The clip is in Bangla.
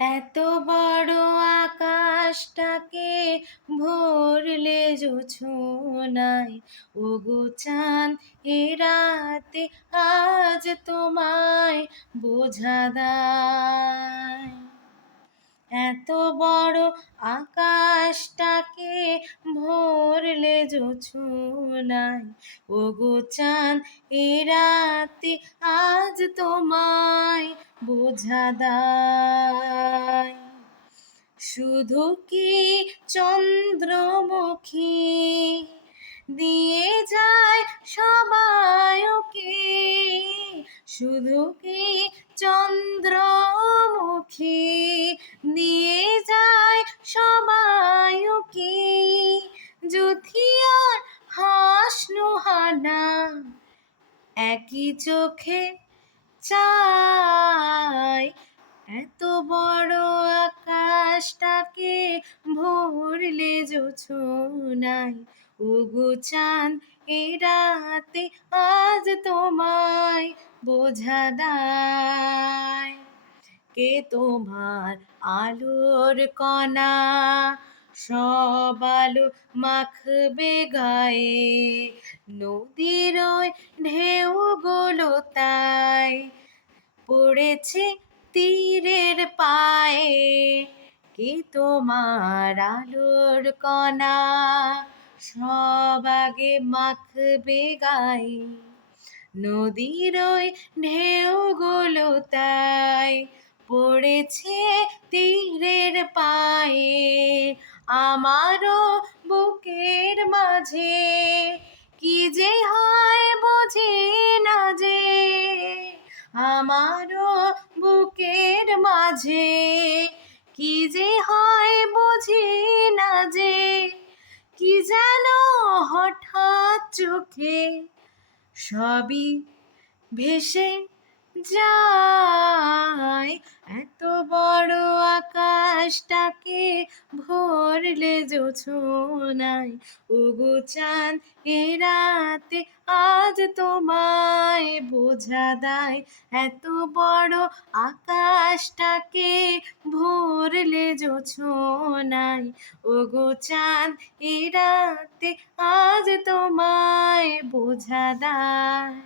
এত বড় আকাশটাকে ভরলে জোছনায়, ওগো চাঁদ এ রাতে আজ তোমায় বোঝা দায়। এত বড় আকাশটাকে ভরলে জোছনায়, ওগো চাঁদ এ রাতে আজ তোমায় বোঝা দায়। শুধু কি চন্দ্রমুখী দিয়ে যায় সবাই ওকে, শুধু কি চন্দ্রমুখী দিয়ে যায় সবাই ওকে, জুথিয়ার হাস নুহানা একই চোখে চাই। এত বড় আকাশটাকে ভরলে জোছনায়, ওগো চাঁদ এ রাতে আজ তোমায় বোঝা দায়। কে তোমার আলোর কণা, সব আলো মাখবে গায়ে, নদীর ওই ঢেউগুলো তাই পড়েছে তীরের পায়ে। কে তোমার আলোর কণা, সব আগে মাখবে গায়ে, নদীর ওই ঢেউগুলো তাই পড়েছে তীরের পায়ে। আমারও বুকের মাঝে কি যে হয় বোঝে না যে, আমারও বুকের মাঝে কি যে হয় বোঝে না যে, কি যেন হঠাৎ চোখে সবই ভেসে যায়। এত বড় আকাশটাকে ভরলে জোছনায়, ওগো চাঁদ এ রাতে আজ তোমায় বোঝা দায়। এত বড় আকাশটাকে ভরলে জোছনায়, ওগো চাঁদ এ রাতে আজ তোমায় বোঝা দায়।